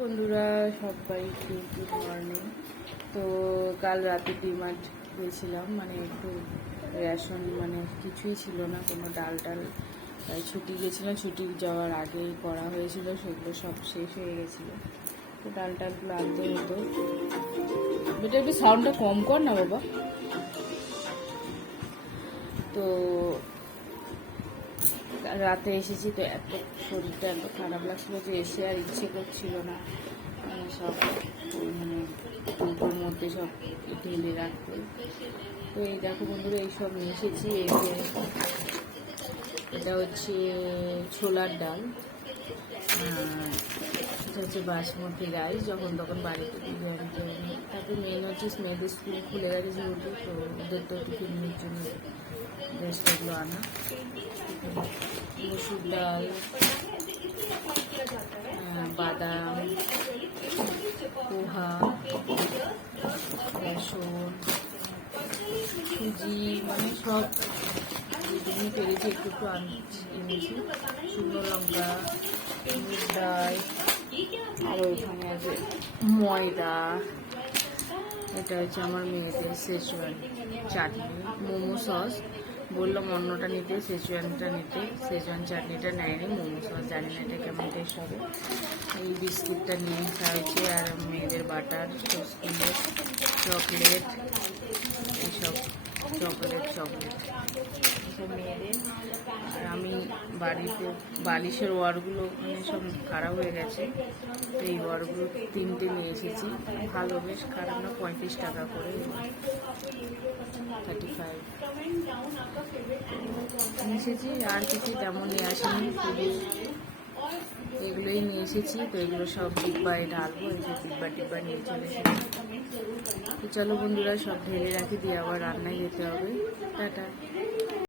বন্ধুরা সবাইকে good morning তো কাল রাতে ডিমার্ট গেছিলাম মানে একটু রেশন মানে কিছুই ছিল না, কোনো ডাল টাল ছুটি গেছিলাম। ছুটি যাওয়ার আগেই করা হয়েছিল, সেগুলো সব শেষ হয়ে গেছিল। তো ডাল টালগুলো আনতে হতো। এটা একটু সাউন্ডটা কম কর না বাবা। তো রাতে এসেছি তো এত শরীরটা এত খারাপ লাগছিল যে এসে আর ইচ্ছে করছিল না। সব মানে দুটোর মধ্যে সব ঢেলে রাখতে। তো এই দেখো বন্ধুরা এইসব নিয়ে এসেছি। যে এটা হচ্ছে ছোলার ডাল। এটা হচ্ছে বাসমতি রাইস, যখন তখন বাড়িতে বিরিয়ানি তারপরে মেন হচ্ছে মেয়েদের স্কুল খুলে গেছে যেহেতু, তো ওদের তো টিফিনের জন্য ড্রেসগুলো আনা। মসুর ডাল বাদাম, পোহা, বেসন, সুজি মানে সব যেগুলো পেরেছি একটু একটু আনছি শুকনো লঙ্কা ডাল, আর ওইখানে আছে ময়দা এটা হচ্ছে আমার মেয়েদের সেচুয়ান চাটনি। মোমো সস। বললাম অন্যটা নিতে সেচুয়ানটা নিতে। সেচুয়ান চাটনিটা নেয়নি, মোমো সস, জানি না এটা কেমন টেস্ট হবে। এই বিস্কুটটা নিয়ে খাওয়া হয়েছে আর মেয়েদের বাটার চকলেট চকলেট চকলেট। এসব মেয়েদের। আর আমি বাড়িতে, বালিশের ওয়ারগুলো মানে সব খারাপ হয়ে গেছে। তো এই ওয়ারগুলো তিনটে নিয়ে এসেছি। ভালো, বেশ খারাপ না, পঁয়ত্রিশ টাকা করে। থার্টি ফাইভ নিয়ে এসেছি, আর কিছু তেমন নিয়ে আসেনি। নিয়ে এসেছি, তো এগুলো সব ডিব্বায় ঢালবো, এই যে ডিব্বা ডিব্বা নিয়ে চলে এসেছি। তো চলো বন্ধুরা, সব ঢেলে রাখি, দিয়ে আবার রান্নায় যেতে হবে। টাটা।